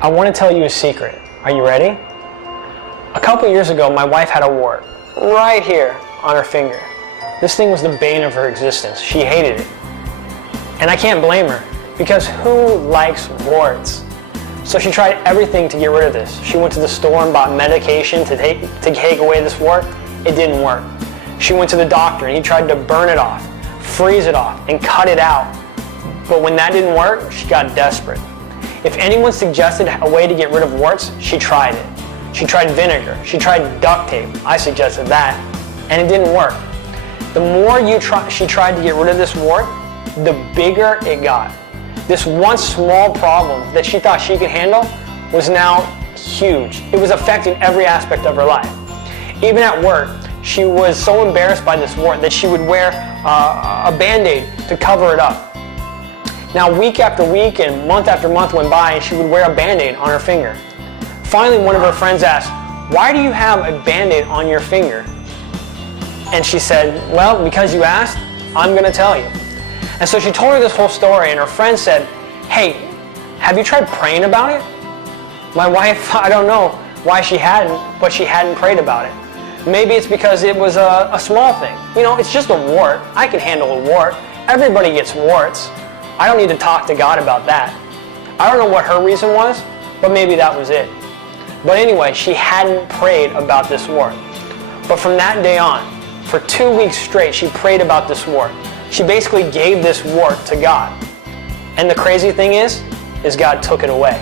I want to tell you a secret. Are you ready? A couple years ago, my wife had a wart right here on her finger. This thing was the bane of her existence. She hated it. And I can't blame her, because who likes warts? So she tried everything to get rid of this. She went to the store and bought medication to take away this wart. It didn't work. She went to the doctor and he tried to burn it off, freeze it off, and cut it out. But when that didn't work, she got desperate. If anyone suggested a way to get rid of warts, she tried it. She tried vinegar. She tried duct tape. I suggested that, and it didn't work. The more she tried to get rid of this wart, the bigger it got. This once small problem that she thought she could handle was now huge. It was affecting every aspect of her life. Even at work, she was so embarrassed by this wart that she would wear a Band-Aid to cover it up. Now, week after week and month after month went by, and she would wear a Band-Aid on her finger. Finally, one of her friends asked, "Why do you have a Band-Aid on your finger?" And she said, "Well, because you asked, I'm going to tell you." And so she told her this whole story, and her friend said, "Hey, have you tried praying about it?" My wife, I don't know why she hadn't, but she hadn't prayed about it. Maybe it's because it was a small thing. You know, it's just a wart. I can handle a wart. Everybody gets warts. I don't need to talk to God about that. I don't know what her reason was, but maybe that was it. But anyway, she hadn't prayed about this wart. But from that day on, for 2 weeks straight, she prayed about this wart. She basically gave this wart to God. And the crazy thing is God took it away.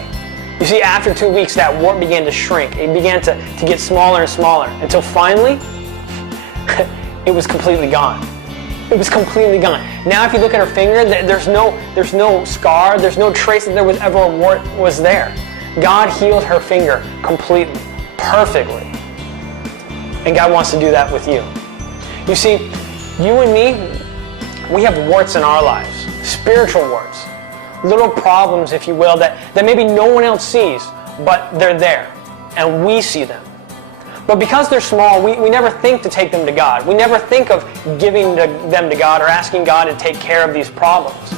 You see, after 2 weeks, that wart began to shrink. It began to get smaller and smaller until finally, it was completely gone. It was completely gone. Now if you look at her finger, there's no scar, there's no trace that there was ever a wart was there. God healed her finger completely, perfectly. And God wants to do that with you. You see, you and me, we have warts in our lives, spiritual warts, little problems, if you will, that maybe no one else sees, but they're there, and we see them. But because they're small, we never think to take them to God. We never think of giving them to God or asking God to take care of these problems.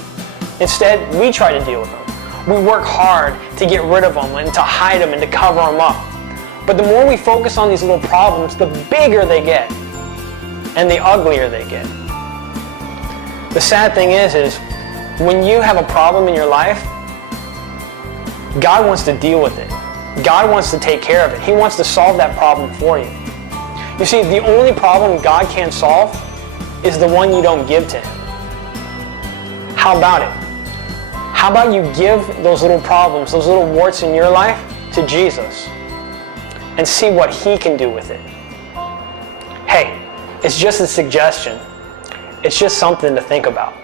Instead, we try to deal with them. We work hard to get rid of them and to hide them and to cover them up. But the more we focus on these little problems, the bigger they get and the uglier they get. The sad thing is when you have a problem in your life, God wants to deal with it. God wants to take care of it. He wants to solve that problem for you. You see, the only problem God can't solve is the one you don't give to Him. How about it? How about you give those little problems, those little warts in your life to Jesus and see what He can do with it? Hey, it's just a suggestion. It's just something to think about.